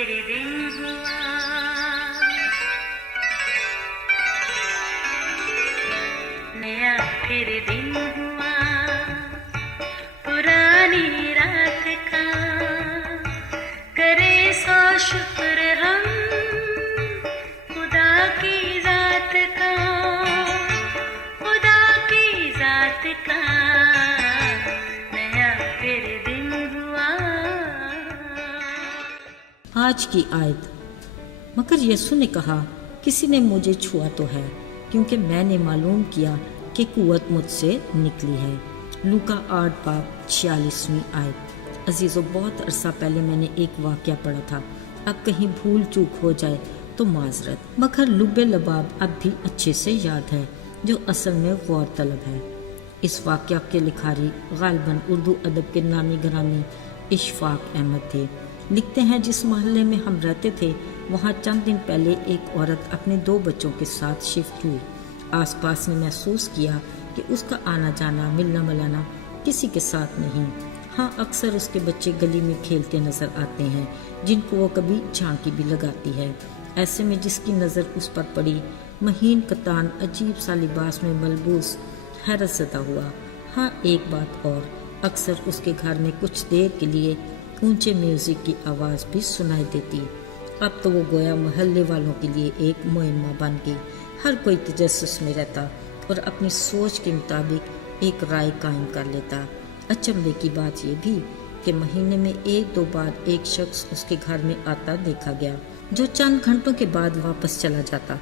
फिर दिन हुआ, नया फिर दिन हुआ, पुरानी रात का करे सो शुक्र हम खुदा की जात का, खुदा की जात का, नया फिर दिन हुआ। आज की आयत। मगर यीशु ने कहा, किसी ने मुझे छुआ तो है, क्योंकि मैंने मालूम किया कि कुव्वत मुझसे निकली है। लूका 8 बाब 46वीं आयत। अजीज़ों, बहुत अरसा पहले मैंने एक वाक़या पढ़ा था, अब कहीं भूल चूक हो जाए तो माजरत, मगर लुब्बे लबाब अब भी अच्छे से याद है, जो असल में गौर तलब है। इस वाक़या के लिखारी गालिबन उर्दू अदब के नामी ग्रामी इशफाक अहमद थे। लिखते हैं, जिस मोहल्ले में हम रहते थे वहाँ चंद दिन पहले एक औरत अपने 2 बच्चों के साथ शिफ्ट हुई। आसपास ने महसूस किया कि उसका आना जाना, मिलना मिलाना किसी के साथ नहीं। हाँ, अक्सर उसके बच्चे गली में खेलते नजर आते हैं, जिनको वो कभी झांकी भी लगाती है। ऐसे में जिसकी नज़र उस पर पड़ी, महीन कतान अजीब सा लिबास में मलबूस, हैरत ज़दा हुआ। हाँ, एक बात और, अक्सर उसके घर में कुछ देर के लिए ऊंचे म्यूजिक की आवाज़ भी सुनाई देती। अब तो वो गोया मोहल्ले वालों के लिए एक मुहिम्मा बन गई। हर कोई तजस्सुस में रहता और अपनी सोच के मुताबिक एक राय कायम कर लेता। अचंभे की बात यह भी कि महीने में 1-2 बार एक शख्स उसके घर में आता देखा गया, जो चंद घंटों के बाद वापस चला जाता।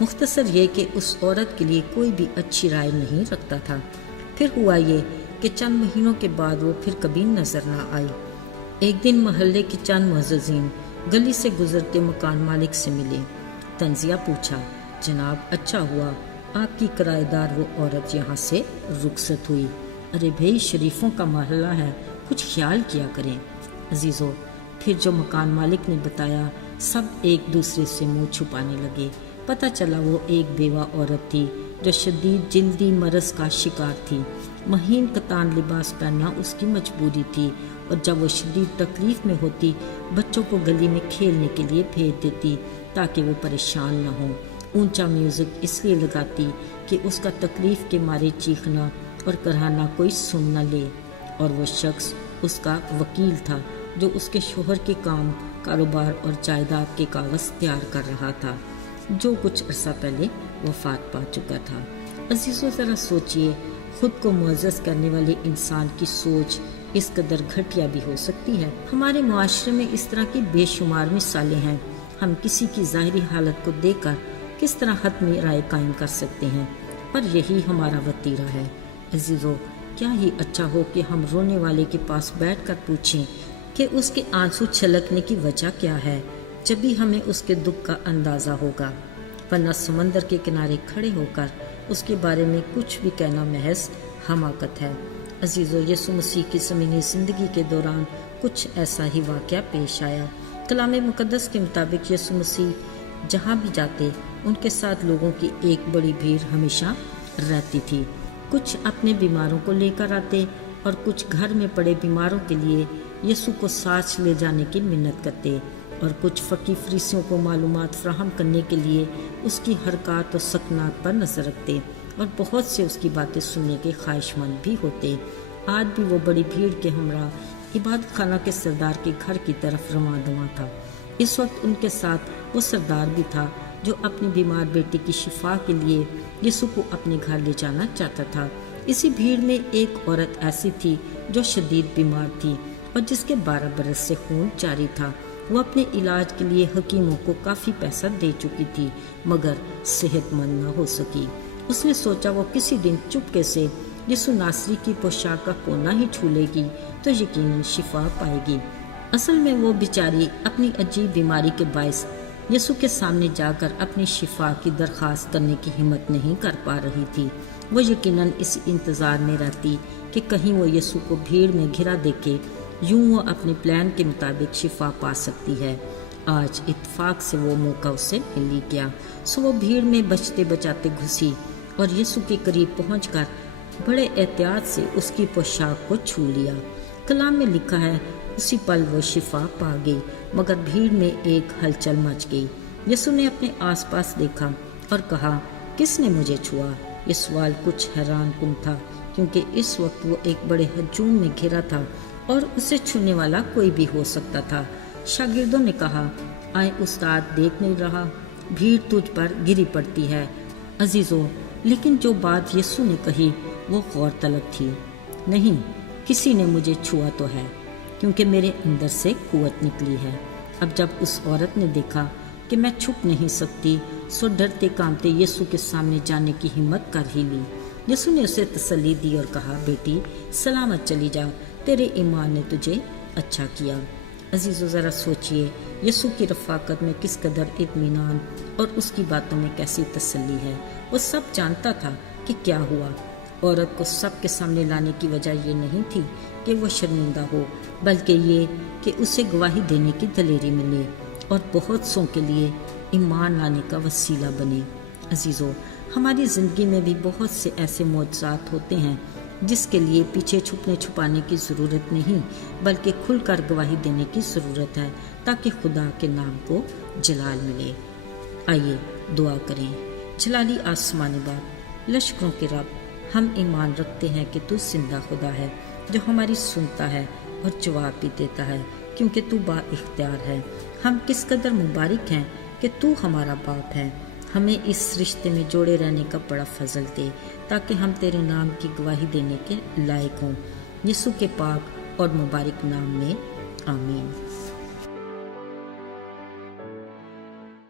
मुख्तसर ये कि उस औरत के लिए कोई भी अच्छी राय नहीं रखता था। फिर हुआ ये कि चंद महीनों के बाद वो फिर कभी नजर ना आई। एक दिन मोहल्ले के चंद मुअज़्ज़िज़ीन गली से गुजरते मकान मालिक से मिले। तंजिया पूछा, जनाब, अच्छा हुआ आपकी किराएदार वो औरत यहाँ से रुखसत हुई। अरे भाई, शरीफों का मोहल्ला है, कुछ ख्याल किया करें। अजीज़ों, फिर जो मकान मालिक ने बताया, सब एक दूसरे से मुंह छुपाने लगे। पता चला वो एक बेवा औरत थी जो शदीद जिल्दी मरज का शिकार थी। महीन कतान लिबास पहनना उसकी मजबूरी थी, और जब वो शदीद तकलीफ में होती, बच्चों को गली में खेलने के लिए भेज देती ताकि वो परेशान न हो। ऊंचा म्यूजिक इसलिए लगाती कि उसका तकलीफ के मारे चीखना और कराहना कोई सुन न ले। और वो शख्स उसका वकील था, जो उसके शोहर के काम, कारोबार और जायदाद के कागज तैयार कर रहा था, जो कुछ अरसा पहले वफात पा चुका था। अजीज़ों, ज़रा सोचिए, खुद को मुअज़्ज़ज़ करने वाले इंसान की सोच इस कदर घटिया भी हो सकती है। हमारे मुआशरे में इस तरह की बेशुमार मिसालें हैं। हम किसी की ज़ाहिरी हालत को देखकर किस तरह हतमी राय कायम कर सकते हैं, पर यही हमारा वतीरा है। अजीज़ों, क्या ही अच्छा हो कि हम रोने वाले के पास बैठकर पूछें कि उसके आंसू छलकने की वजह क्या है। जब भी हमें उसके दुख का अंदाज़ा होगा, वरना समंदर के किनारे खड़े होकर उसके बारे में कुछ भी कहना महज हमाकत है। अजीज़ों, यीशु मसीह की ज़मीनी ज़िंदगी के दौरान कुछ ऐसा ही वाक़या पेश आया। कलाम मुक़द्दस के मुताबिक यीशु मसीह जहाँ भी जाते, उनके साथ लोगों की एक बड़ी भीड़ हमेशा रहती थी। कुछ अपने बीमारों को लेकर आते और कुछ घर में पड़े बीमारों के लिए यीशु को साथ ले जाने की मिन्नत करते, और कुछ फ़कीर फरीसियों को मालूमात फराहम करने के लिए उसकी हरकत और सकनात पर नज़र रखते, और बहुत से उसकी बातें सुनने के ख्वाहिशमंद भी होते। आज भी वो बड़ी भीड़ के हमरा इबादत खाना के सरदार के घर की तरफ रवां दवा था। इस वक्त उनके साथ वो सरदार भी था, जो अपनी बीमार बेटी की शिफा के लिए यीशु को अपने घर ले जाना चाहता था। इसी भीड़ में एक औरत ऐसी थी जो शदीद बीमार थी और जिसके 12 बरस से खून जारी था। वो अपने इलाज के लिए हकीमों को काफ़ी पैसा दे चुकी थी, मगर सेहतमंद न हो सकी। उसने सोचा वो किसी दिन चुपके से यीशु नासरी की पोशाक का कोना ही छू लेगी तो यकीनन शिफा पाएगी। असल में वो बेचारी अपनी अजीब बीमारी के बायस यीशु के सामने जाकर अपनी शिफा की दरख्वास्त करने की हिम्मत नहीं कर पा रही थी। वो यकीनन इस इंतज़ार में रहती कि कहीं वो यीशु को भीड़ में घिरा देखे, यूं वो अपने प्लान के मुताबिक शिफा पा सकती है। आज इत्तेफाक से वो मौका उससे मिल ही गया। सो वो भीड़ में बचते बचाते घुसी और यीशु के करीब पहुंचकर बड़े एहतियात से उसकी पोशाक को छू लिया। कलाम में लिखा है, उसी पल वो शिफा पा गई, मगर भीड़ में एक हलचल मच गई। यीशु ने अपने आसपास देखा और कहा, किसने मुझे छुआ? ये सवाल कुछ हैरान कुन था, क्योंकि इस वक्त वो एक बड़े हजूम में घिरा था और उसे छूने वाला कोई भी हो सकता था। शागिर्दों ने कहा, आए उस्ताद, देख नहीं रहा, भीड़ तुझ पर गिरी पड़ती है। अजीजों, लेकिन जो बात यीशु ने कही वो गौरतलब थी। नहीं, किसी ने मुझे छुआ तो है, क्योंकि मेरे अंदर से कुव्वत निकली है। अब जब उस औरत ने देखा कि मैं छुप नहीं सकती, सो डरते कांपते यीशु के सामने जाने की हिम्मत कर ही ली। यीशु ने उसे तसल्ली दी और कहा, बेटी, सलामत चली जा, तेरे ईमान ने तुझे अच्छा किया। अजीज़ों, ज़रा सोचिए, यीशु की रफ़ाकत में किस कदर इत्मीनान और उसकी बातों में कैसी तसल्ली है। वो सब जानता था कि क्या हुआ। औरत को सबके सामने लाने की वजह ये नहीं थी कि वो शर्मिंदा हो, बल्कि ये कि उसे गवाही देने की दलेरी मिले और बहुत सौ के लिए ईमान लाने का वसीला बने। अजीज़ों, हमारी ज़िंदगी में भी बहुत से ऐसे मौजज़ात होते हैं जिसके लिए पीछे छुपने छुपाने की ज़रूरत नहीं, बल्कि खुलकर गवाही देने की ज़रूरत है, ताकि खुदा के नाम को जलाल मिले। आइए दुआ करें। जलाली आसमानी बाप, लश्करों के रब, हम ईमान रखते हैं कि तू जिंदा खुदा है, जो हमारी सुनता है और जवाब भी देता है, क्योंकि तू बाइख्तियार है। हम किस कदर मुबारक हैं कि तू हमारा बाप है। हमें इस रिश्ते में जोड़े रहने का बड़ा फजल दे, ताकि हम तेरे नाम की गवाही देने के लायक हों। यीशु के पाक और मुबारक नाम में, आमीन।